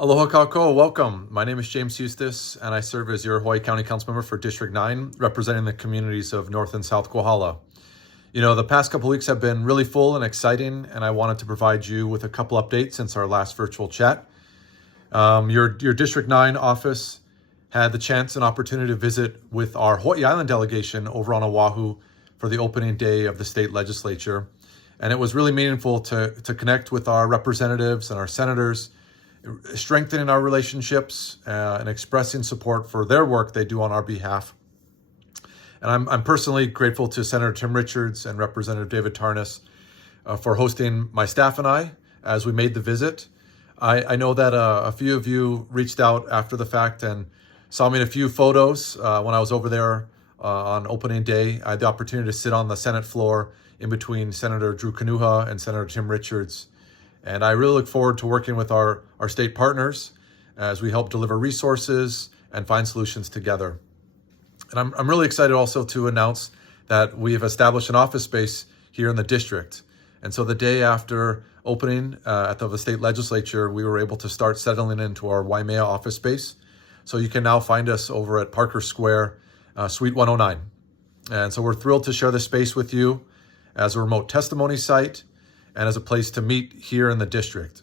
Aloha kako, welcome. My name is James Hustace, and I serve as your Hawaii County Council member for District 9, representing the communities of North and South Kohala. The past couple weeks have been really full and exciting, and I wanted to provide you with a couple updates since our last virtual chat. Your District 9 office had the chance and opportunity to visit with our Hawaii Island delegation over on Oahu for the opening day of the state legislature. And it was really meaningful to connect with our representatives and our senators, strengthening our relationships and expressing support for their work they do on our behalf. And I'm personally grateful to Senator Tim Richards and Representative David Tarnas for hosting my staff and I as we made the visit. I know that a few of you reached out after the fact and saw me in a few photos when I was over there on opening day. I had the opportunity to sit on the Senate floor in between Senator Drew Kanuha and Senator Tim Richards. And I really look forward to working with our state partners as we help deliver resources and find solutions together. And I'm really excited also to announce that we have established an office space here in the district. And so the day after opening at the state legislature, we were able to start settling into our Waimea office space. So you can now find us over at Parker Square, Suite 109. And so we're thrilled to share this space with you as a remote testimony site and as a place to meet here in the district.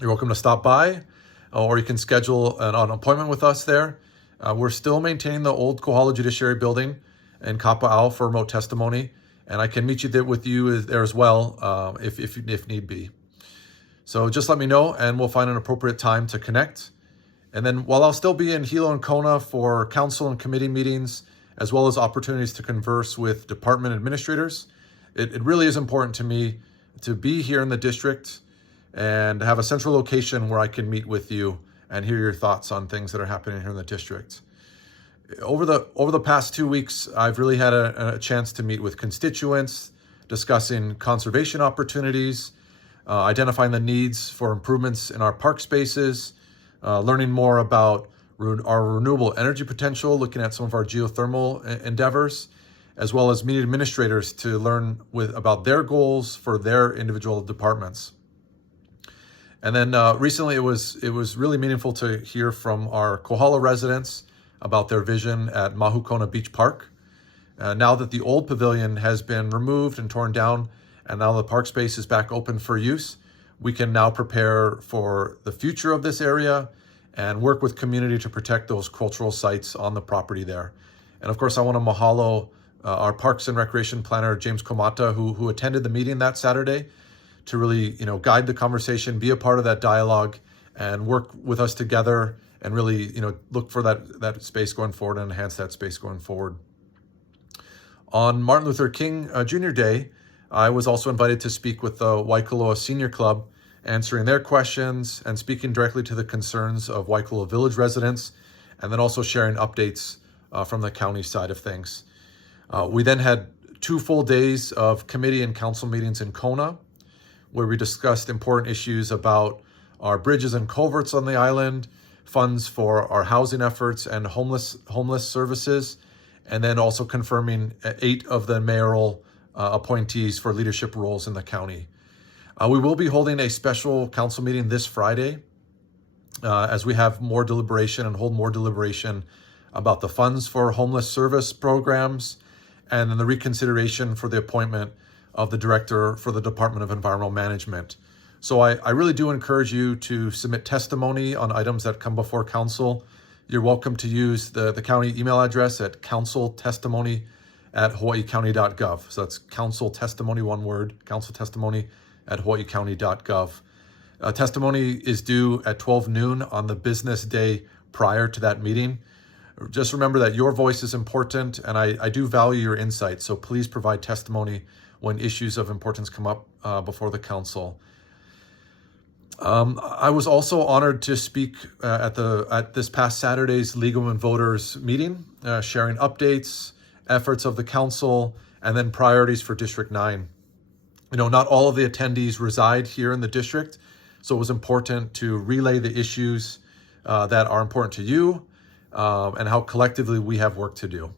You're welcome to stop by, or you can schedule an appointment with us there. We're still maintaining the old Kohala Judiciary Building in Kapa'au for remote testimony, and I can meet you there as well if need be. So just let me know, and we'll find an appropriate time to connect. And then while I'll still be in Hilo and Kona for council and committee meetings, as well as opportunities to converse with department administrators, it really is important to me to be here in the district and have a central location where I can meet with you and hear your thoughts on things that are happening here in the district. Over the past 2 weeks, I've really had a chance to meet with constituents, discussing conservation opportunities, identifying the needs for improvements in our park spaces, learning more about our renewable energy potential, looking at some of our geothermal endeavors, as well as meeting administrators to learn about their goals for their individual departments. And then recently it was really meaningful to hear from our Kohala residents about their vision at Mahukona Beach Park. Now that the old pavilion has been removed and torn down, and now the park space is back open for use, we can now prepare for the future of this area and work with community to protect those cultural sites on the property there. And of course, I want to mahalo our Parks and Recreation Planner, James Komata, who attended the meeting that Saturday to really, guide the conversation, be a part of that dialogue, and work with us together and really, look for that space going forward and enhance that space going forward. On Martin Luther King Jr. Day, I was also invited to speak with the Waikoloa Senior Club, answering their questions and speaking directly to the concerns of Waikoloa Village residents, and then also sharing updates from the county side of things. We then had 2 full days of committee and council meetings in Kona, where we discussed important issues about our bridges and culverts on the island, funds for our housing efforts and homeless services, and then also confirming 8 of the mayoral appointees for leadership roles in the county. We will be holding a special council meeting this Friday as we have more deliberation and hold more deliberation about the funds for homeless service programs, and then the reconsideration for the appointment of the director for the Department of Environmental Management. So I really do encourage you to submit testimony on items that come before council. You're welcome to use the county email address at counciltestimony@hawaiicounty.gov. So that's council testimony, one word, counciltestimony@hawaiicounty.gov. Testimony is due at 12 noon on the business day prior to that meeting. Just remember that your voice is important, and I do value your insight, so please provide testimony when issues of importance come up before the council. I was also honored to speak at this past Saturday's League of Women Voters meeting, sharing updates, efforts of the council, and then priorities for District 9. Not all of the attendees reside here in the district, so it was important to relay the issues that are important to you, and how collectively we have work to do.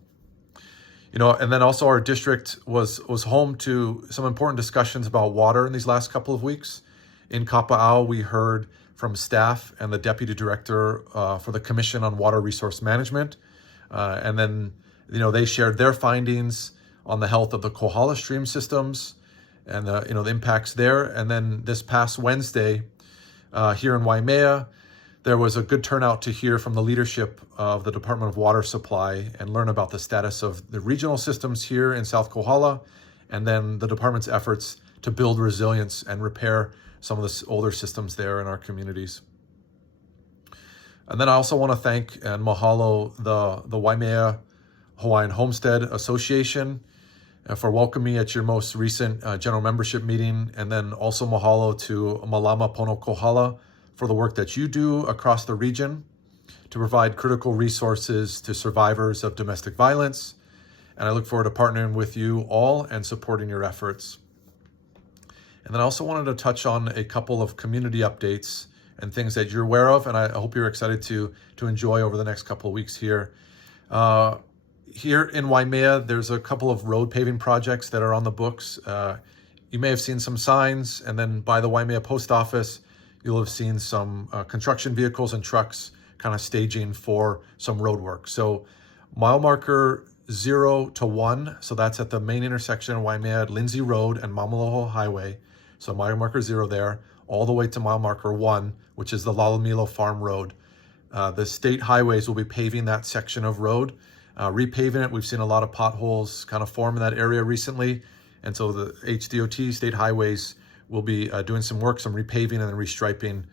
And then also our district was home to some important discussions about water in these last couple of weeks. In Kapa'au, we heard from staff and the Deputy Director for the Commission on Water Resource Management. And then, they shared their findings on the health of the Kohala stream systems and the impacts there. And then this past Wednesday, here in Waimea, there was a good turnout to hear from the leadership of the Department of Water Supply and learn about the status of the regional systems here in South Kohala, and then the department's efforts to build resilience and repair some of the older systems there in our communities. And then I also want to thank and mahalo the Waimea Hawaiian Homestead Association for welcoming me at your most recent general membership meeting. And then also mahalo to Malama Pono Kohala for the work that you do across the region to provide critical resources to survivors of domestic violence. And I look forward to partnering with you all and supporting your efforts. And then I also wanted to touch on a couple of community updates and things that you're aware of, and I hope you're excited to enjoy over the next couple of weeks here. Here in Waimea, there's a couple of road paving projects that are on the books. You may have seen some signs, and then by the Waimea Post Office, you'll have seen some construction vehicles and trucks kind of staging for some road work. So mile marker 0 to 1, so that's at the main intersection of Waimea, Lindsay Road and Mamaloho Highway. So mile marker 0 there, all the way to mile marker 1, which is the Lalamilo Farm Road. The state highways will be paving that section of road, repaving it. We've seen a lot of potholes kind of form in that area recently. And so the HDOT state highways will be doing some work, some repaving and then restriping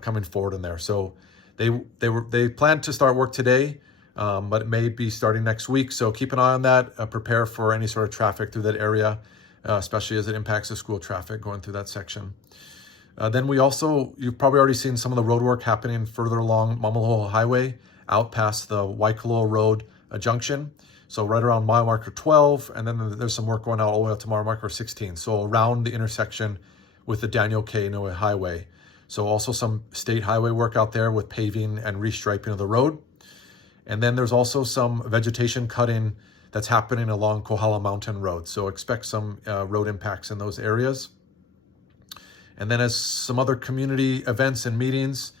coming forward in there. So they plan to start work today, but it may be starting next week. So keep an eye on that. Prepare for any sort of traffic through that area, especially as it impacts the school traffic going through that section. Then you've probably already seen some of the road work happening further along Mamaloho Highway, out past the Waikoloa Road junction. So right around mile marker 12, and then there's some work going out all the way up to mile marker 16. So around the intersection with the Daniel K. Inouye Highway. So also some state highway work out there with paving and restriping of the road. And then there's also some vegetation cutting that's happening along Kohala Mountain Road. So expect some road impacts in those areas. And then as some other community events and meetings,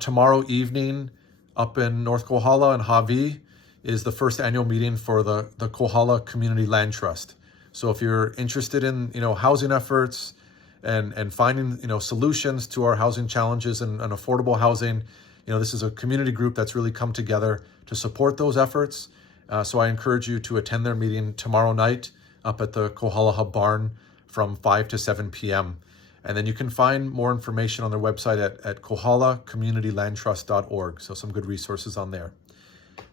tomorrow evening up in North Kohala and Hawi is the first annual meeting for the Kohala Community Land Trust. So if you're interested in housing efforts and finding solutions to our housing challenges and affordable housing, this is a community group that's really come together to support those efforts. So I encourage you to attend their meeting tomorrow night up at the Kohala Hub Barn from 5 to 7 p.m. And then you can find more information on their website at kohalacommunitylandtrust.org. So some good resources on there.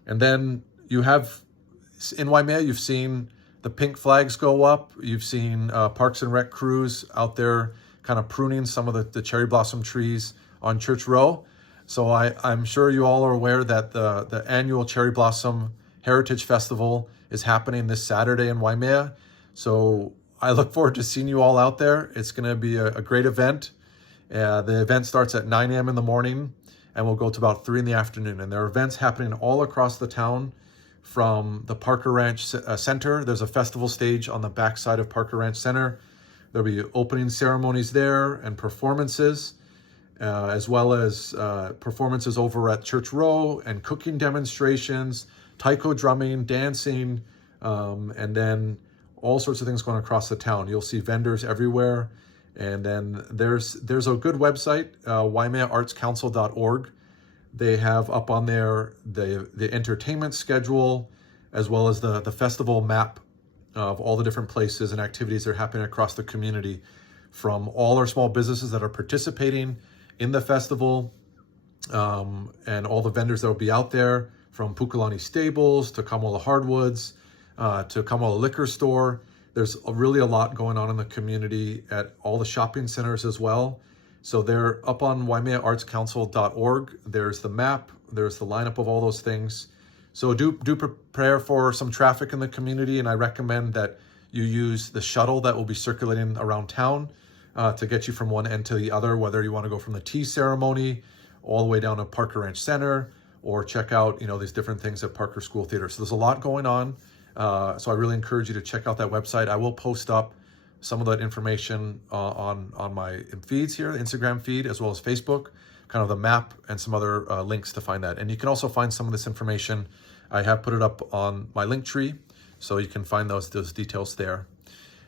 And then you have, in Waimea, you've seen the pink flags go up. You've seen Parks and Rec crews out there kind of pruning some of the cherry blossom trees on Church Row. So I'm sure you all are aware that the annual Cherry Blossom Heritage Festival is happening this Saturday in Waimea. So I look forward to seeing you all out there. It's going to be a great event. The event starts at 9 a.m. in the morning and will go to about 3 in the afternoon. And there are events happening all across the town from the Parker Ranch Center. There's a festival stage on the backside of Parker Ranch Center. There'll be opening ceremonies there and performances, as well as performances over at Church Row and cooking demonstrations, taiko drumming, dancing, and then all sorts of things going across the town. You'll see vendors everywhere. And then there's a good website, waimeaartscouncil.org. They have up on there the entertainment schedule, as well as the festival map of all the different places and activities that are happening across the community, from all our small businesses that are participating in the festival, and all the vendors that will be out there, from Pukalani Stables to Kamola Hardwoods, to Kamola Liquor Store. There's really a lot going on in the community at all the shopping centers as well. So they're up on waimeaartscouncil.org. There's the map, there's the lineup of all those things. So do prepare for some traffic in the community, and I recommend that you use the shuttle that will be circulating around town to get you from one end to the other, whether you want to go from the tea ceremony all the way down to Parker Ranch Center, or check out these different things at Parker School Theater. So there's a lot going on. So I really encourage you to check out that website. I will post up some of that information on my feeds here, the Instagram feed, as well as Facebook, kind of the map and some other links to find that. And you can also find some of this information. I have put it up on my link tree, so you can find those details there.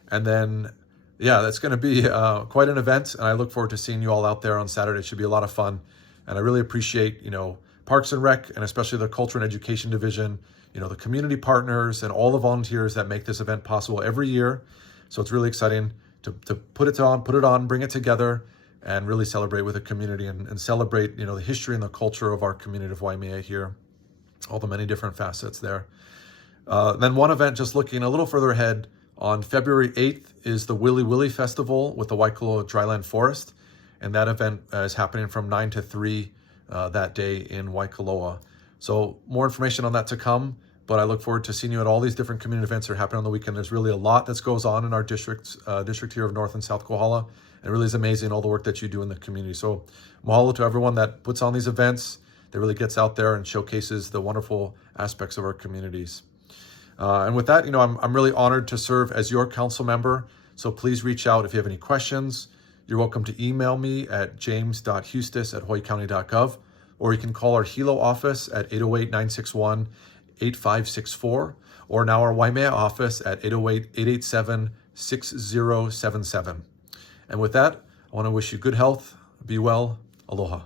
And then, yeah, that's going to be quite an event, and I look forward to seeing you all out there on Saturday. It should be a lot of fun, and I really appreciate, Parks and Rec, and especially the Culture and Education Division, the community partners and all the volunteers that make this event possible every year. So it's really exciting to put it on, bring it together, and really celebrate with the community and celebrate, the history and the culture of our community of Waimea here, all the many different facets there. Then one event, just looking a little further ahead, on February 8th is the Willy Willy Festival with the Waikoloa Dryland Forest. And that event is happening from 9 to 3 that day in Waikoloa. So more information on that to come, but I look forward to seeing you at all these different community events that are happening on the weekend. There's really a lot that goes on in our district here of North and South Kohala. And it really is amazing all the work that you do in the community. So mahalo to everyone that puts on these events, that really gets out there and showcases the wonderful aspects of our communities. And with that, I'm really honored to serve as your council member. So please reach out if you have any questions. You're welcome to email me at james.hustace@hawaiicounty.gov, or you can call our Hilo office at 808-961-8564, or now our Waimea office at 808-887-6077. And with that, I want to wish you good health, be well, aloha.